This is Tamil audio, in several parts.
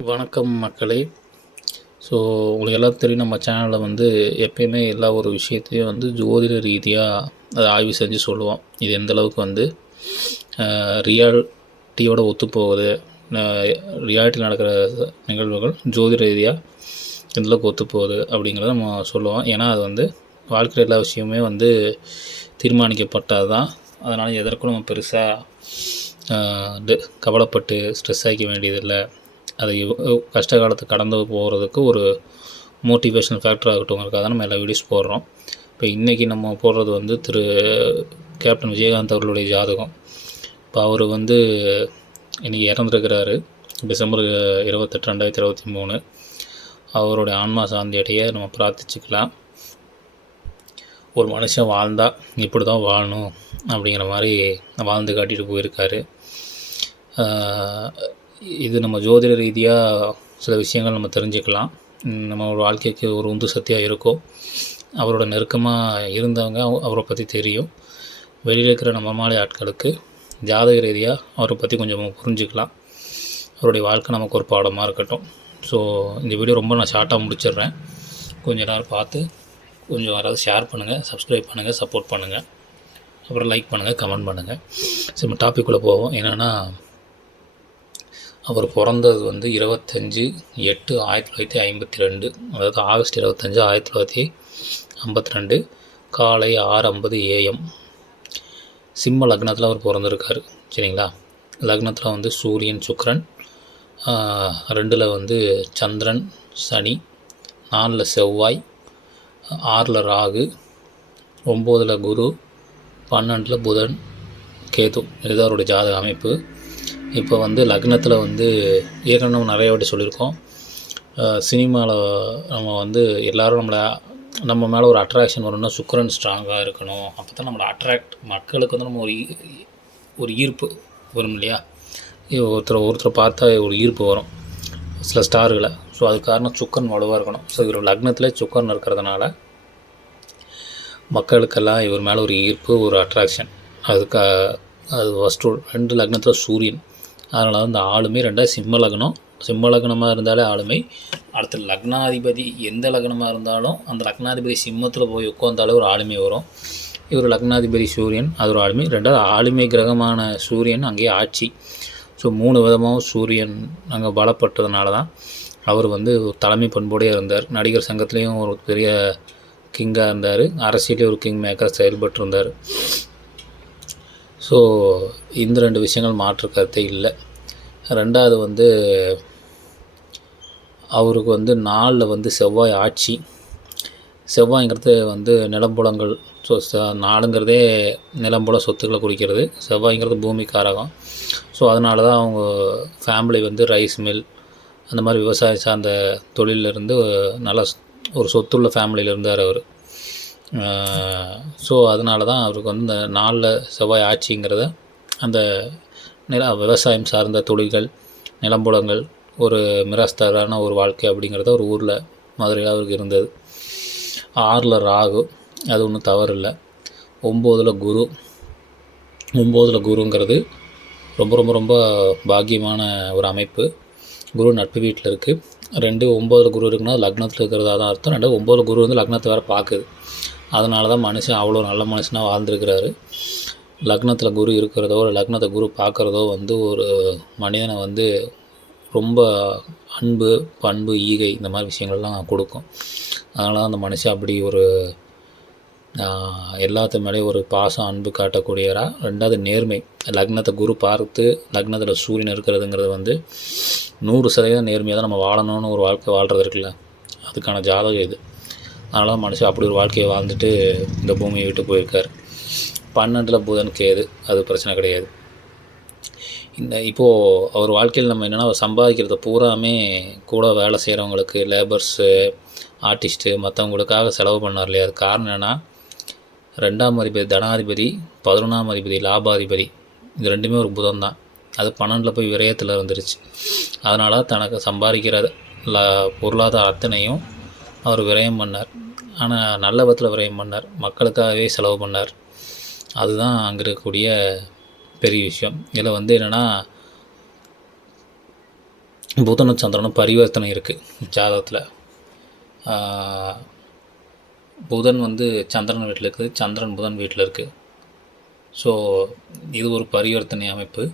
வணக்கம் மக்களே. ஸோ உங்களுக்கு எல்லாம் தெரியும், நம்ம சேனலில் வந்து எப்பயுமே எல்லா ஒரு விஷயத்தையும் வந்து ஜோதிட ரீதியாக அதை ஆய்வு செஞ்சு சொல்லுவோம். இது எந்தளவுக்கு வந்து ரியாலிட்டியோட ஒத்துப்போகுது, ரியாலிட்டியில் நடக்கிற நிகழ்வுகள் ஜோதிட ரீதியாக எந்தளவுக்கு ஒத்துப்போகுது அப்படிங்கிறத நம்ம சொல்லுவோம். ஏன்னா அது வந்து வாழ்க்கையில் எல்லா விஷயமுமே வந்து தீர்மானிக்கப்பட்டது தான். அதனால் எதற்கும் நம்ம பெருசாக கவலைப்பட்டு ஸ்ட்ரெஸ் ஆகிக்க வேண்டியதில்லை. அதை கஷ்ட காலத்தை கடந்து போகிறதுக்கு ஒரு மோட்டிவேஷனல் ஃபேக்டர் ஆகட்டும்ங்கிறதுக்காக தான் நம்ம எல்லா வீடியோஸ் போடுறோம். இப்போ இன்றைக்கி நம்ம போடுறது வந்து திரு கேப்டன் விஜயகாந்த் அவர்களுடைய ஜாதகம். இப்போ அவர் வந்து இன்றைக்கி இறந்துருக்கிறாரு, டிசம்பர் 28, 2023. அவருடைய ஆன்மா சாந்தி அடைய நம்ம பிரார்த்திச்சுக்கலாம். ஒரு மனுஷன் வாழ்ந்தால் இப்படி தான் வாழணும் அப்படிங்கிற மாதிரி வாழ்ந்து காட்டிட்டு போயிருக்காரு. இது நம்ம ஜோதிட ரீதியாக சில விஷயங்கள் நம்ம தெரிஞ்சுக்கலாம். நம்மளோட வாழ்க்கைக்கு ஒரு உந்து சக்தியாக இருக்கும். அவரோட நெருக்கமாக இருந்தவங்க அவரை பற்றி தெரியும். வெளியில் இருக்கிற நம்ம மாதிரி ஆட்களுக்கு ஜாதக ரீதியாக அவரை பற்றி கொஞ்சம் புரிஞ்சுக்கலாம். அவருடைய வாழ்க்கை நமக்கு ஒரு பாடமாக இருக்கட்டும். ஸோ இந்த வீடியோ ரொம்ப நான் ஷார்ட்டாக முடிச்சிடுறேன். கொஞ்சம் நேரம் பார்த்து கொஞ்சம் யாராவது ஷேர் பண்ணுங்கள், சப்ஸ்கிரைப் பண்ணுங்கள், சப்போர்ட் பண்ணுங்கள், அப்புறம் லைக் பண்ணுங்கள், கமெண்ட் பண்ணுங்கள். ஸோ நம்ம டாப்பிக்குள்ளே போவோம். என்னென்னா, அவர் பிறந்தது வந்து 25/8/1952, அதாவது ஆகஸ்ட் 25, 1952 காலை 6:50 AM. சிம்ம லக்னத்தில் அவர் பிறந்திருக்கார். சரிங்களா? லக்னத்தில் வந்து சூரியன், சுக்கிரன், 2ல் வந்து சந்திரன், சனி, 4ல் செவ்வாய், 6ல் ராகு, 9ல் குரு, 12ல் புதன், கேது. இதுதான் அவருடைய ஜாதக அமைப்பு. இப்போ வந்து லக்னத்தில் வந்து ஏற்கனவே நம்ம நிறைய வாட்டி சொல்லியிருக்கோம். சினிமாவில் நம்ம வந்து எல்லோரும் நம்ம மேலே ஒரு அட்ராக்ஷன் வரணும்னா சுக்கிரன் ஸ்ட்ராங்காக இருக்கணும். அப்போ தான் நம்மளை மக்களுக்கு வந்து நம்ம ஒரு ஈர்ப்பு வரும் இல்லையா? ஒருத்தரை பார்த்தா ஒரு ஈர்ப்பு வரும் சில ஸ்டார்களை. ஸோ அதுக்கு காரணம் சுக்கிரன் வலுவாக இருக்கணும். ஸோ இவர் லக்னத்தில் சுக்கிரன் இருக்கிறதுனால மக்களுக்கெல்லாம் இவர் மேலே ஒரு ஈர்ப்பு, ஒரு அட்ராக்ஷன். அது ஃபஸ்ட்டு. 2 லக்னத்தில் சூரியன், அதனால் இந்த ஆளுமை. 2வது சிம்ம லக்னமாக இருந்தாலே ஆளுமை. அடுத்த லக்னாதிபதி எந்த லக்னமாக இருந்தாலும் அந்த லக்னாதிபதி சிம்மத்தில் போய் உட்காந்தாலே ஒரு ஆளுமை வரும். இவர் லக்னாதிபதி சூரியன், அது ஒரு ஆளுமை. 2வது ஆளுமை கிரகமான சூரியன் அங்கேயே ஆட்சி. ஸோ 3 விதமாகவும் சூரியன் அங்கே பலப்பட்டதுனால தான் அவர் வந்து தலைமை பண்போடையே இருந்தார். நடிகர் சங்கத்துலேயும் ஒரு பெரிய கிங்காக இருந்தார், அரசியலே ஒரு கிங் மேக்கர் செயல்பட்டு இருந்தார். ஸோ இந்த 2 விஷயங்கள் மாற்று கருத்தே இல்லை. 2வது வந்து அவருக்கு வந்து 4ல் வந்து செவ்வாய் ஆட்சி. செவ்வாய்ங்கிறது வந்து நிலம்புலங்கள். ஸோ 4ங்கிறதே நிலம்புல சொத்துக்களை குறிக்கிறது. செவ்வாய்ங்கிறது பூமிக்காரகம். ஸோ அதனால தான் அவங்க ஃபேமிலி வந்து ரைஸ் மில் அந்த மாதிரி விவசாயம் சார்ந்த தொழிலிருந்து நல்ல ஒரு சொத்துள்ள ஃபேமிலியில் இருந்தார் அவர். ஸோ அதனால தான் அவருக்கு வந்து இந்த 4ல் செவ்வாய் ஆட்சிங்கிறத அந்த விவசாயம் சார்ந்த தொழில்கள், நிலம்புலங்கள், ஒரு மிராஸ்தாரான ஒரு வாழ்க்கை அப்படிங்கிறத ஒரு ஊரில் மதுரையில் அவருக்கு இருந்தது. 6ல் ராகு, அது ஒன்றும் தவறு இல்லை. 9ல் குரு. 9ல் குருங்கிறது ரொம்ப ரொம்ப ரொம்ப பாக்கியமான ஒரு அமைப்பு. குரு நட்பு வீட்டில் இருக்குது. 9ல் குரு இருக்குன்னா லக்னத்தில் இருக்கிறதா தான் அர்த்தம். 9ல் குரு வந்து லக்னத்தை வேறு பார்க்குது. அதனால தான் மனுஷன் அவ்வளோ நல்ல மனுஷனாக வாழ்ந்துருக்கிறாரு. லக்னத்தில் குரு இருக்கிறதோ இல்லை லக்னத்தை குரு பார்க்குறதோ வந்து ஒரு மனிதனை வந்து ரொம்ப அன்பு, பண்பு, ஈகை இந்த மாதிரி விஷயங்கள்லாம் கொடுக்கும். அதனால தான் அந்த மனுஷன் அப்படி ஒரு எல்லாத்து மேலேயும் ஒரு பாசம், அன்பு காட்டக்கூடியவராக. 2வது நேர்மை. லக்னத்தை குரு பார்த்து லக்னத்தில் சூரியன் இருக்கிறதுங்கிறது வந்து 100% நேர்மையாக தான் நம்ம வாழணும்னு ஒரு வாழ்க்கை வாழ்கிறது இருக்குல்ல, அதுக்கான ஜாதகம் இது. அதனால தான் மனுஷன் அப்படி ஒரு வாழ்க்கையை வாழ்ந்துட்டு இந்த பூமியை விட்டு போயிருக்கார். 12ல் புதன், கேது, அது பிரச்சனை கிடையாது. இப்போது அவர் வாழ்க்கையில் நம்ம என்னென்னா, சம்பாதிக்கிறத பூராமே கூட வேலை செய்கிறவங்களுக்கு, லேபர்ஸு, ஆர்டிஸ்ட்டு, மற்றவங்களுக்காக செலவு பண்ணார் இல்லையா? அது காரணம் என்னென்னா, 2ஆம் அதிபதி தனாதிபதி, 11ஆம் அதிபதி லாபாதிபதி, இது 2மே ஒரு புதன் தான். அது 12ல் போய் விரயத்தில் இருந்துருச்சு. அதனால் தனக்கு சம்பாதிக்கிற பொருளாதார அத்தனையும் அவர் விரயம் பண்ணார். ஆனால் நல்ல விதத்தில் விரயம் பண்ணார், மக்களுக்காகவே செலவு பண்ணார். அதுதான் அங்கே இருக்கக்கூடிய பெரிய விஷயம். இதில் வந்து என்னென்னா, புதனும் சந்திரனும் பரிவர்த்தனை இருக்குது ஜாதகத்தில். புதன் வந்து சந்திரன் வீட்டில் இருக்குது, சந்திரன் புதன் வீட்டில் இருக்குது. ஸோ இது ஒரு பரிவர்த்தனை அமைப்பு.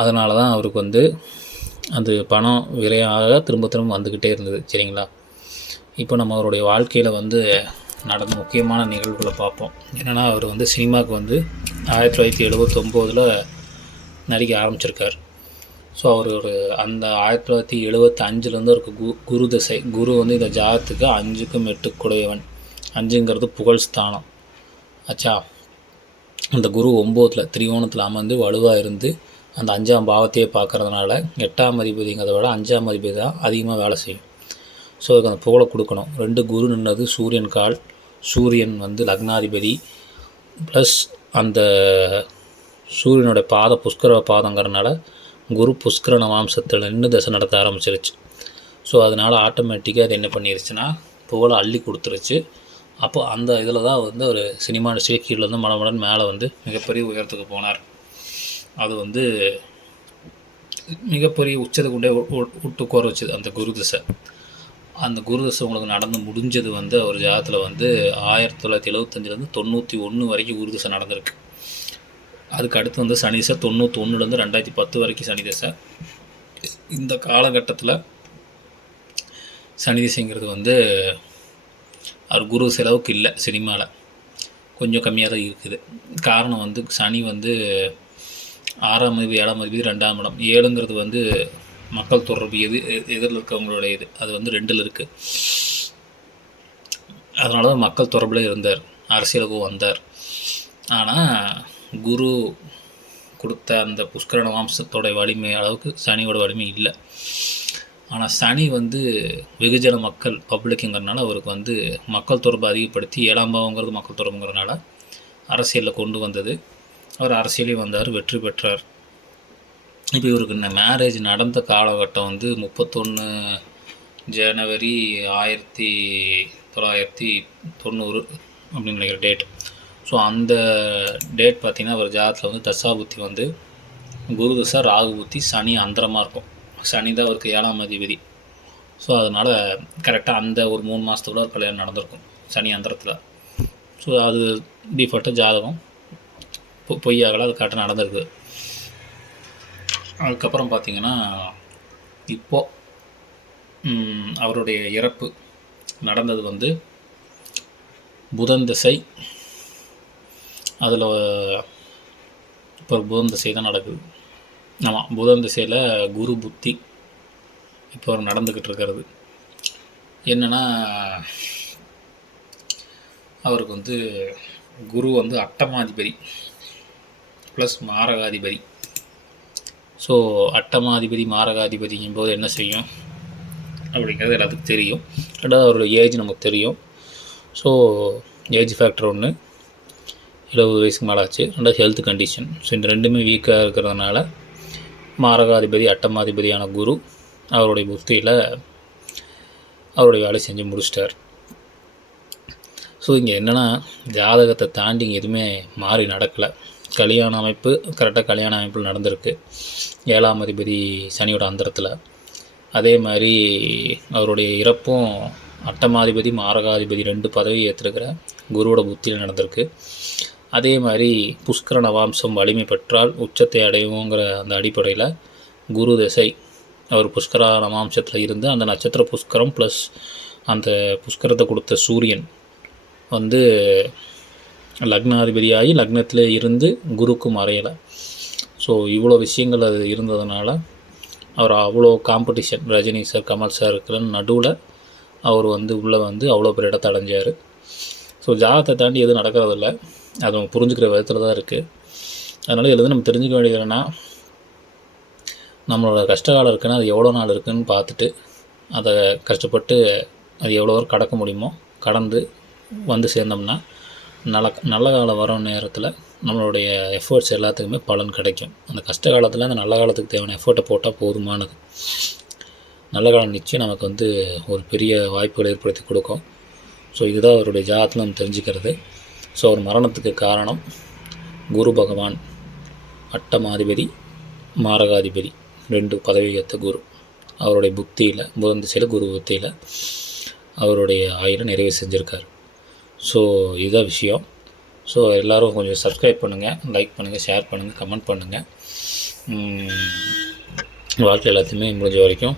அதனால தான் அவருக்கு வந்து அது பணம் விரையாக திரும்ப திரும்ப வந்துக்கிட்டே இருந்தது. சரிங்களா? இப்போ நம்ம அவருடைய வாழ்க்கையில் வந்து நடந்த முக்கியமான நிகழ்வுகளை பார்ப்போம். என்னென்னா, அவர் வந்து சினிமாவுக்கு வந்து 1979 நடிக்க ஆரம்பிச்சிருக்கார். ஸோ அவர் ஒரு அந்த 1975 அவருக்கு குரு திசை. குரு வந்து இந்த ஜாதத்துக்கு 5க்கும் 8க்குடையவன். 5ங்கிறது புகழ் ஸ்தானம் ஆச்சா. அந்த குரு 9 திரிகோணத்தில் அமர்ந்து வலுவாக இருந்து அந்த 5ஆம் பாவத்தையே பார்க்குறதுனால 8ஆம் அதிபதிங்கிறத விட 5ஆம் அதிபதி தான் அதிகமாக வேலை செய்யும். ஸோ அதுக்கு அந்த புகழை கொடுக்கணும். 2 குரு நின்னது சூரியன் கால். சூரியன் வந்து லக்னாதிபதி ப்ளஸ் அந்த சூரியனுடைய புஷ்கர பாதங்கிறனால குரு புஷ்கர நவாம்சத்தில் நின்று தசை நடத்த ஆரம்பிச்சிருச்சு. ஸோ அதனால் ஆட்டோமேட்டிக்காக அது என்ன பண்ணிருச்சுன்னா புகழை அள்ளி கொடுத்துருச்சு. அப்போ அந்த இதில் தான் வந்து ஒரு சினிமா இண்டஸ்ட்ரி கீழேருந்து மடமடன் மேலே வந்து மிகப்பெரிய உயரத்துக்கு போனார். அது வந்து மிகப்பெரிய உச்சத்தை கொண்டே விட்டு கோர வச்சுது அந்த குரு திசை. அந்த குரு திசை உங்களுக்கு நடந்து முடிஞ்சது வந்து அவர் ஜாதத்தில் வந்து 1975 91 வரைக்கும் குரு திசை நடந்திருக்கு. அதுக்கு அடுத்து வந்து சனி திசை 91 2010 வரைக்கும் சனி திசை. இந்த காலகட்டத்தில் சனி திசைங்கிறது வந்து அவர் குரு செலவுக்கு இல்லை, சினிமாவில் கொஞ்சம் கம்மியாக தான் இருக்குது. காரணம் வந்து சனி வந்து 6ஆம் அதிபதி 7ஆம் அதிபதி 2ஆம் இடம். 7ங்கிறது வந்து மக்கள் தொடர்பு, எதிரில் இருக்கவங்களுடைய இது, அது வந்து 2ல் இருக்குது. அதனால தான் மக்கள் தொடர்பில் இருந்தார், அரசியலுக்கு வந்தார். ஆனால் குரு கொடுத்த அந்த புஷ்கரண வம்சத்தோடைய வலிமை அளவுக்கு சனியோட வலிமை இல்லை. ஆனால் சனி வந்து வெகுஜன மக்கள் பப்ளிக்குங்கிறனால அவருக்கு வந்து மக்கள் தொடர்பு அதிகப்படுத்தி 7ஆம் பாவங்கிறது மக்கள் தொடர்புங்கிறனால அரசியலில் கொண்டு வந்தது. அவர் அரசியலையும் வந்தார், வெற்றி பெற்றார். இப்போ இவருக்கு இந்த மேரேஜ் நடந்த காலகட்டம் வந்து 31 ஜனவரி 1990 அப்படின்னு நினைக்கிற டேட். ஸோ அந்த டேட் பார்த்திங்கன்னா அவர் ஜாதத்தில் வந்து தசாபுத்தி வந்து குரு தசா, ராகு புத்தி, சனி அந்தரமாக இருக்கும். சனி தான் அவருக்கு 7ஆம் அதிபதி. ஸோ அதனால் கரெக்டாக அந்த ஒரு 3 மாதத்துக்குள்ள ஒரு கல்யாணம் நடந்திருக்கும் சனி அந்தரத்தில். ஸோ அது டிஃபால்ட்டாக ஜாதகம் பொய்யாகலை, அது கரெக்டாக நடந்திருக்கு. அதுக்கப்புறம் பார்த்திங்கன்னா இப்போது அவருடைய இறப்பு நடந்தது வந்து புதன் திசை. அதில் இப்போ புதன் திசை தான் நடக்குது. ஆமாம், புதன் திசையில் குரு புத்தி இப்போ நடந்துக்கிட்டு இருக்கிறது. என்னென்னா, அவருக்கு வந்து குரு வந்து அட்டமாதிபதி ப்ளஸ் மாரகாதிபதி. ஸோ அட்டமாதிபதி மாரகாதிபதிங்கும் போது என்ன செய்யும் அப்படிங்கிறது எல்லாத்துக்கும் தெரியும். ரெண்டாவது அவரோட ஏஜ் நமக்கு தெரியும். ஸோ ஏஜ் ஃபேக்டர் 1, 70 வயசுக்கு மேலே ஆச்சு. ரெண்டாவது ஹெல்த் கண்டிஷன். ஸோ இந்த ரெண்டுமே வீக்காக இருக்கிறதுனால மாரகாதிபதி அட்டமாதிபதியான குரு அவருடைய புத்தியில் அவருடைய வேலை செஞ்சு முடிச்சிட்டார். ஸோ இங்கே என்னென்னா, ஜாதகத்தை தாண்டி இங்கே எதுவுமே மாறி நடக்கலை. கல்யாண அமைப்பு கரெக்டாக கல்யாண அமைப்பில் நடந்திருக்கு 7ஆம் அதிபதி சனியோட அந்தரத்தில். அதே மாதிரி அவருடைய இறப்பும் அட்டமாதிபதி மாரகாதிபதி 2 பதவி ஏற்றிருக்கிற குருவோட புத்தியில் நடந்திருக்கு. அதே மாதிரி புஷ்கர நவாம்சம் வலிமை பெற்றால் உச்சத்தை அடைவோங்கிற அந்த அடிப்படையில் குரு திசை அவர் புஷ்கர நவாம்சத்தில் இருந்து அந்த நட்சத்திர புஷ்கரம் ப்ளஸ் அந்த புஷ்கரத்தை கொடுத்த சூரியன் வந்து லக்னாதிபதியாகி லக்னத்தில் இருந்து குருக்கு மறையலை. ஸோ இவ்வளோ விஷயங்கள் அது இருந்ததுனால அவர் அவ்வளோ competition, Rajini sir Kamal sir இருக்கிற நடுவில் அவர் வந்து உள்ளே வந்து அவ்வளோ பெரிய இடத்த அடைஞ்சார். ஸோ ஜாதகத்தை தாண்டி எதுவும் நடக்கிறதில்ல, அது அவங்க புரிஞ்சுக்கிற விதத்தில் தான் இருக்குது. அதனால் இதில் நம்ம தெரிஞ்சுக்க வேண்டியது என்னென்னா, நம்மளோட கஷ்டகாலம் இருக்குன்னா அது எவ்வளோ நாள் இருக்குதுன்னு பார்த்துட்டு அதை கஷ்டப்பட்டு அது எவ்வளோ வரை கடக்க முடியுமோ கடந்து வந்து சேர்ந்தோம்னா நல்ல காலம் வர நேரத்தில் நம்மளுடைய எஃபர்ட்ஸ் எல்லாத்துக்குமே பலன் கிடைக்கும். அந்த கஷ்ட காலத்தில் அந்த நல்ல காலத்துக்கு தேவையான எஃபர்ட்டை போட்டால் போதுமானது. நல்ல காலம் நிச்சயம் நமக்கு வந்து ஒரு பெரிய வாய்ப்புகளை ஏற்படுத்தி கொடுக்கும். ஸோ இதுதான் அவருடைய ஜாதகத்தில் நம்ம தெரிஞ்சுக்கிறது. ஸோ அவர் மரணத்துக்கு காரணம் குரு பகவான் அட்டமாதிபதி மாரகாதிபதி 2 பதவி ஏற்ற குரு அவருடைய புத்தியில் புதன் திசையில் குரு புத்தியில் அவருடைய ஆயுளை நிறைவு செஞ்சுருக்கார். ஸோ இதுதான் விஷயம். ஸோ எல்லோரும் கொஞ்சம் சப்ஸ்கிரைப் பண்ணுங்கள், லைக் பண்ணுங்கள், ஷேர் பண்ணுங்கள், கமெண்ட் பண்ணுங்கள். வாழ்க்கை எல்லாத்தையுமே முடிஞ்ச வரைக்கும்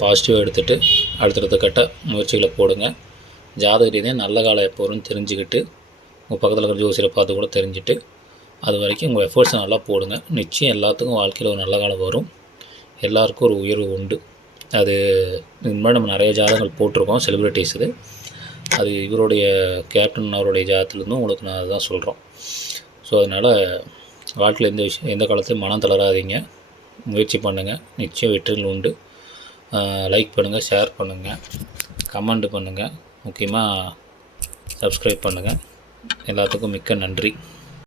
பாசிட்டிவாக எடுத்துகிட்டு அடுத்தடுத்த கட்ட முயற்சிகளை போடுங்க. ஜாதக ரீதியாக நல்ல காலம் எப்போ வரும்னு தெரிஞ்சுக்கிட்டு உங்கள் பக்கத்தில் இருக்கிற ஜோசியரை பார்த்து கூட தெரிஞ்சுட்டு அது வரைக்கும் உங்கள் எஃபர்ட்ஸை நல்லா போடுங்க. நிச்சயம் எல்லாத்துக்கும் வாழ்க்கையில் ஒரு நல்ல காலம் வரும். எல்லாருக்கும் ஒரு உயர்வு உண்டு. அது இது முன்னாடி நம்ம நிறைய ஜாதகங்கள் போட்டிருக்கோம் செலிப்ரிட்டிஸ். அது இவருடைய கேப்டன் அவருடைய ஜாதகத்துலேருந்தும் உங்களுக்கு நான் அதுதான் சொல்கிறோம். ஸோ அதனால் வாழ்க்கையில் எந்த காலத்தையும் மனம் தளராதீங்க, முயற்சி பண்ணுங்கள், நிச்சயம் வெற்றிகள் உண்டு. லைக் பண்ணுங்கள், ஷேர் பண்ணுங்கள், கமெண்ட் பண்ணுங்கள், முக்கியமாக சப்ஸ்கிரைப் பண்ணுங்கள். எல்லாத்துக்கும் மிக்க நன்றி.